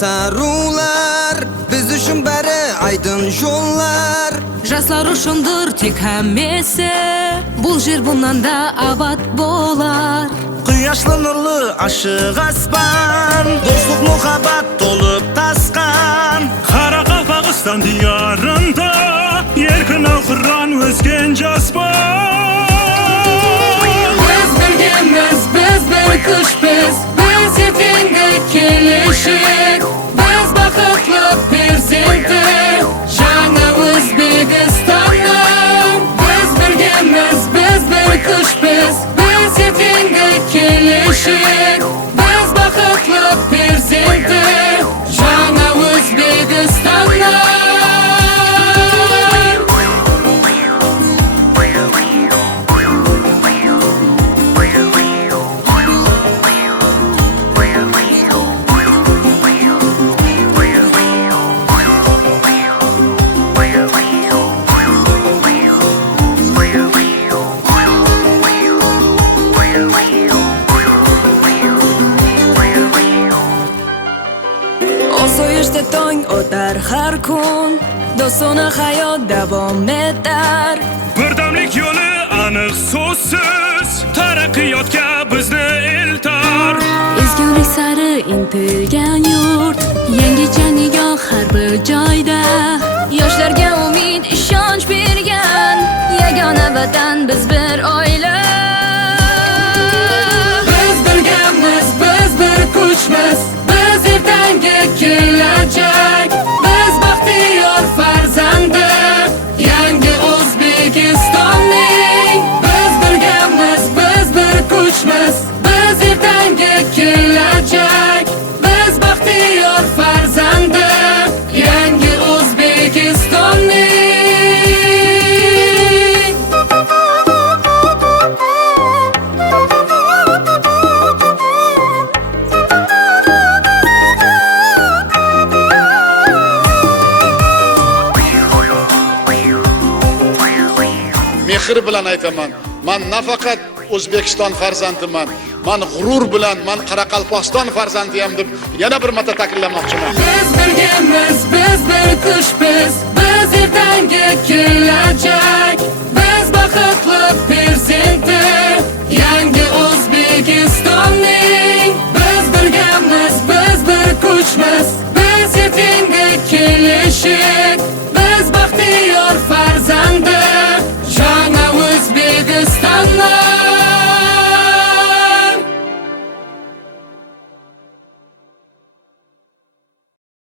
sarular, biz uchun bari aydın yo'llar. Жаслар ушундур тек хаммеси, бул жер bundan da abad bo'lar. Quyoshli nurli ashiq aspan, do'stlik muhabbat to'lib tasqan. Qoraqalpog'iston diyorida erkin oqron o'sgan jaspan. Biz birgamiz, biz bir kuchmiz, biz ertangi kelishik, biz baxtli prezidenti Жаңа O'zbekistonning. Biz birgamiz, biz bir kuchmiz, biz ertangi kelishik, biz baxtli prezidenti Жаңа O'zbekistonning. Osoyishta tong o'tar har kun, dostona hayot davom etar. Birdamlik yo'li aniq so'zsiz, taraqqiyotga bizni eltar. Ezgulik sari intilgan yurt, yangicha nigoh har bir joyda. Yoshlarga umid, ishonch bergan yagona vatan, biz bir oila. Biz birgamiz, biz bir kuchmiz, biz ertangi kelajak, biz baxtiyor farzandi yangi O'zbekistonning. Biz birgamiz, biz bir kuchmiz, biz ertangi kelajak, biz baxtiyor farzandi yangi O'zbekistonning. Mehr bilan aytaman, men nafaqat O'zbekiston farzandiman, men g'urur bilan men Qoraqalpog'iston farzandiyam deb yana bir marta ta'kidlamoqchiman. Biz birgamiz, biz bir kuchmiz, biz ertangi kelajak, biz baxtli prezidenti yangi O'zbekiston.